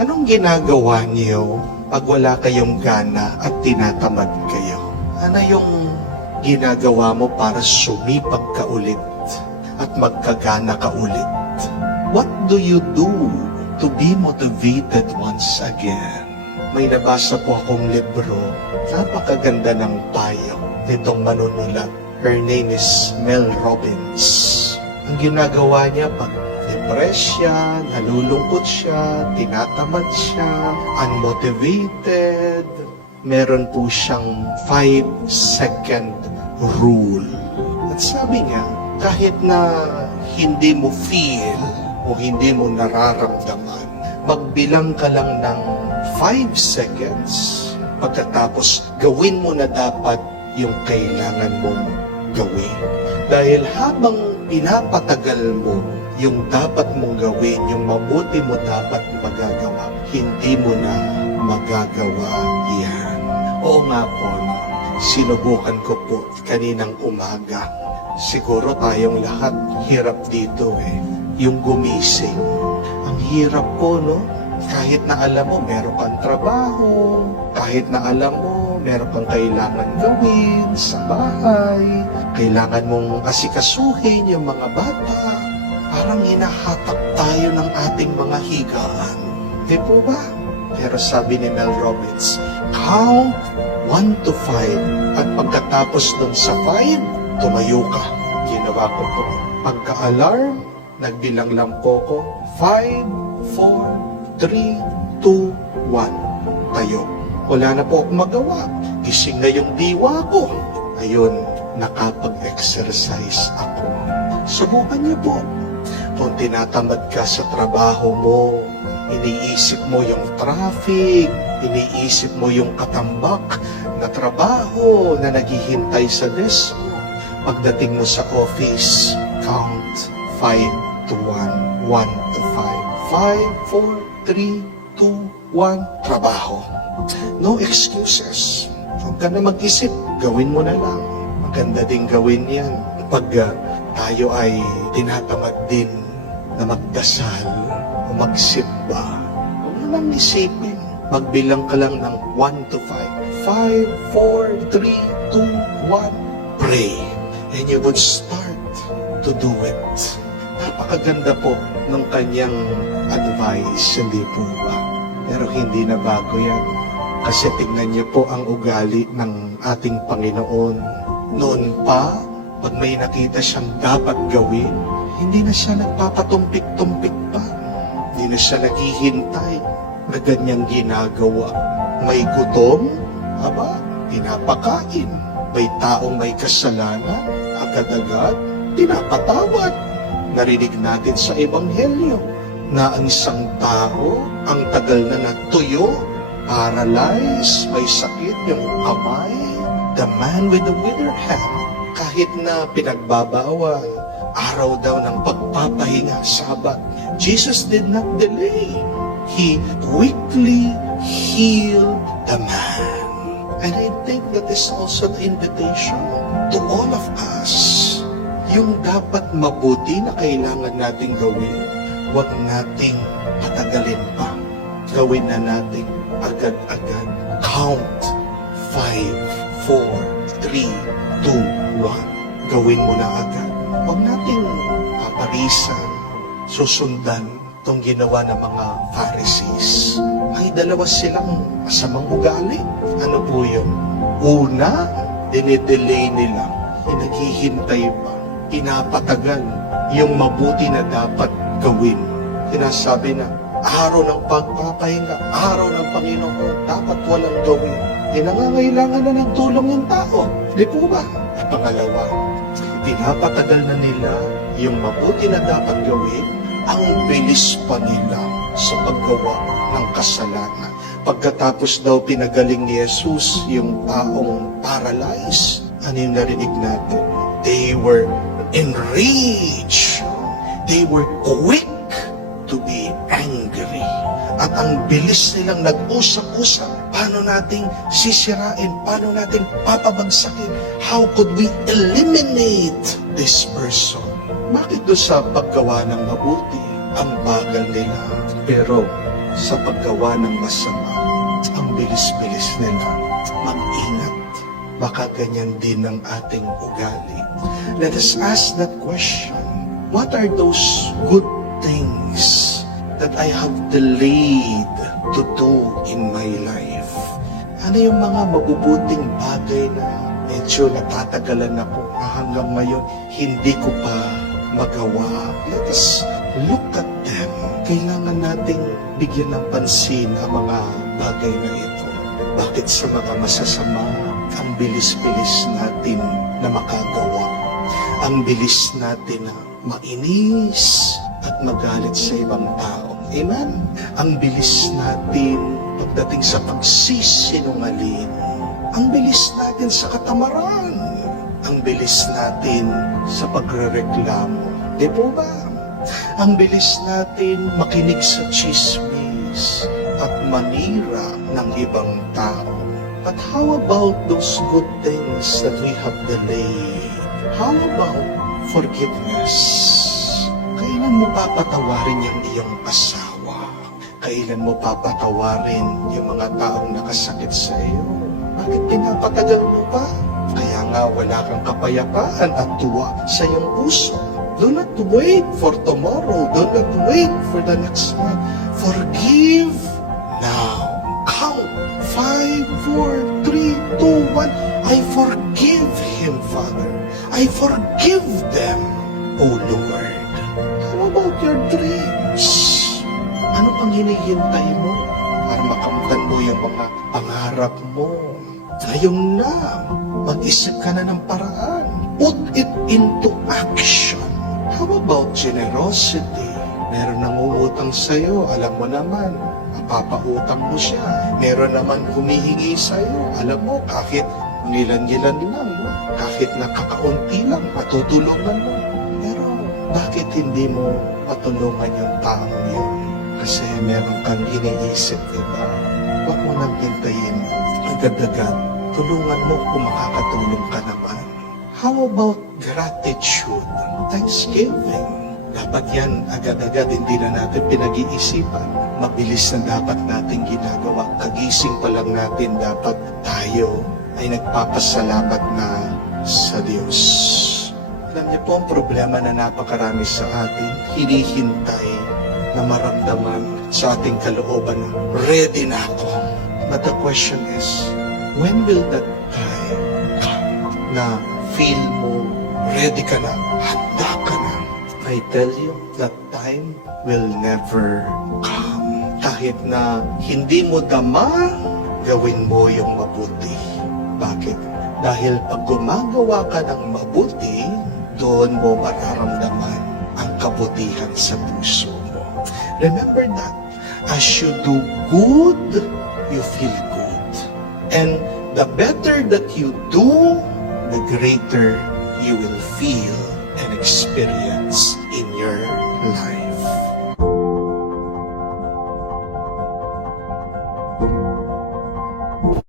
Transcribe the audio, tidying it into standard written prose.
Anong ginagawa niyo pag wala kayong gana at tinatamad kayo? Ano yung ginagawa mo para sumipag ka ulit at magkagana ka ulit? What do you do to be motivated once again? May nabasa po akong libro, napakaganda ng payo nitong manunulat. Her name is Mel Robbins. Ang ginagawa niya pag depressed siya, nalulungkot siya, tinatamad siya, unmotivated, meron po siyang 5-second rule. At sabi niya, kahit na hindi mo feel o hindi mo nararamdaman, magbilang ka lang ng 5 seconds, pagkatapos gawin mo na dapat yung kailangan mong gawin. Dahil habang pinapatagal mo yung dapat mong gawin, yung mabuti mo dapat magagawa, hindi mo na magagawa yan. Oo nga po, no? Sinubukan ko po kaninang umaga. Siguro tayong lahat hirap dito yung gumising. Ang hirap po, no? Kahit na alam mo meron kang trabaho, kahit na alam mo meron kang kailangan gawin sa bahay, kailangan mong asikasuhin yung mga bata, parang hinahatak tayo ng ating mga higaan. Di po ba? Pero sabi ni Mel Robbins, count 1 to 5. At pagkatapos dun sa 5, tumayo ka. Ginawa ko po. Pagka-alarm, nagbilang lang po ko, 5, 4, 3, 2, 1. Tayo. Wala na po akong magawa. Gising na yung diwa ko. Ayun, nakapag-exercise ako. Subukan niyo po. Kung tinatamad ka sa trabaho mo, iniisip mo yung traffic, iniisip mo yung katambak na trabaho na naghihintay sa desk mo. Pagdating mo sa office, count 5 to 1, 1 to 5, 5, 4, 3, 2, 1, trabaho. No excuses. Huwag ka na mag-isip, gawin mo na lang. Maganda din gawin yan. Pag tayo ay tinatamad din na magdasal o magsimba, huwag mo nang isipin. Magbilang ka lang ng 1 to 5. 5, 4, 3, 2, 1, pray. And you would start to do it. Napakaganda po ng kanyang advice, hindi po ba? Pero hindi na bago yan. Kasi tingnan niyo po ang ugali ng ating Panginoon. Noon pa, pag may nakita siyang dapat gawin, hindi na siya nagpapatumpik-tumpik pa. Hindi na siya naghihintay na ganyang ginagawa. May gutom, pinapakain. May taong may kasalanan, agad-agad, pinapatawad. Narinig natin sa Ebanghelyo na ang isang tao, ang tagal na natuyo, paralyzed, may sakit yung kamay, the man with the withered hand, kahit na pinagbabawal, araw daw ng pagpapahinga, Sabat, Jesus did not delay. He quickly healed the man. And I think that is also the invitation to all of us. Yung dapat mabuti na kailangan nating gawin, huwag nating patagalin pa. Gawin na natin agad-agad. Count 5, 4, 3, 2, 1. Gawin mo na agad. Huwag nating paparisan, susundan itong ginawa ng mga Pharisees. May dalawa silang masamang ugali. Ano po yun? Una, dinidelay nila. Naghihintay pa. Pinapatagal yung mabuti na dapat gawin. Sinasabi na, araw ng pagpapahinga, araw ng Panginoon, dapat walang gawin. Nangangailangan na ng tulong yung tao. Di po ba? At pangalawa, pinapatagal na nila yung mabuti na dapat gawin, ang bilis pa nila sa paggawa ng kasalanan. Pagkatapos daw pinagaling ni Jesus yung taong paralyzed, ano yung narinig natin? They were enraged. They were quick to be angry. At ang bilis nilang nag-usap-usap, paano nating sisirain, paano nating papabagsakin, how could we eliminate this person? Bakit doon sa paggawa ng mabuti, ang bagal nila? Pero sa paggawa ng masama. Ang bilis-bilis nila mag-ingat. Baka ganyan din ang ating ugali. Let us ask that question. What are those good things that I have delayed to do in my life? Ano yung mga mabubuting bagay na medyo natatagalan ako na hanggang ngayon hindi ko pa magawa? Let us look at them. Kailangan nating bigyan ng pansin ang mga bagay na ito. Bakit sa mga masasama, ang bilis-bilis natin na makagawa? Ang bilis natin na mainis at magalit sa ibang tao. Amen? Ang bilis natin pagdating sa pagsisinungaling. Ang bilis natin sa katamaran. Ang bilis natin sa pagrereklamo. Di po ba? Ang bilis natin makinig sa chismis at manira ng ibang tao. But how about those good things that we have delayed? How about forgiveness? Kailan mo papatawarin yung iyong asawa? Kailan mo papatawarin yung mga taong nakasakit sa iyo? Bakit pinapatagal mo pa? Kaya nga wala kang kapayapaan at tuwa sa iyong puso. Do not wait for tomorrow. Do not wait for the next month. Forgive now. Count. 5, 4, 3, 2, 1. I forgive him, Father. I forgive them, O Lord. How about your dreams? Ano pang hinihintay mo para makamtan mo yung mga pangarap mo? Ngayon na, mag-isip ka na ng paraan. Put it into action. How about generosity? Meron nangungutang sa'yo, alam mo naman, mapapautang mo siya. Meron naman humihingi sa'yo, alam mo, kahit ngilan-ngilan lang, no? Kahit nakakaunti lang, matutulungan mo. Pero bakit hindi mo matulungan yung taong yun? Kasi meron kang iniisip, diba? Huwag mo nang hintayin, agad-agad, tulungan mo kung makakatulong ka naman. How about gratitude? Thanksgiving. Dapat yan agad-agad, hindi na natin pinag-iisipan. Mabilis na dapat natin ginagawa. Kagising pa lang natin, dapat tayo ay nagpapasalamat na sa Diyos. Alam niyo po, ang problema na napakarami sa atin, hinihintay na maramdaman sa ating kalooban na ready na ako. But the question is, when will that time come na feel mo ready ka na, handa ka na? I tell you, that time will never come. Kahit na hindi mo dama, gawin mo yung mabuti. Bakit? Dahil pag gumagawa ka ng mabuti, doon mo mararamdaman ang kabutihan sa puso mo. Remember that, as you do good, you feel good. And the better that you do, the greater you will feel and experience in your life.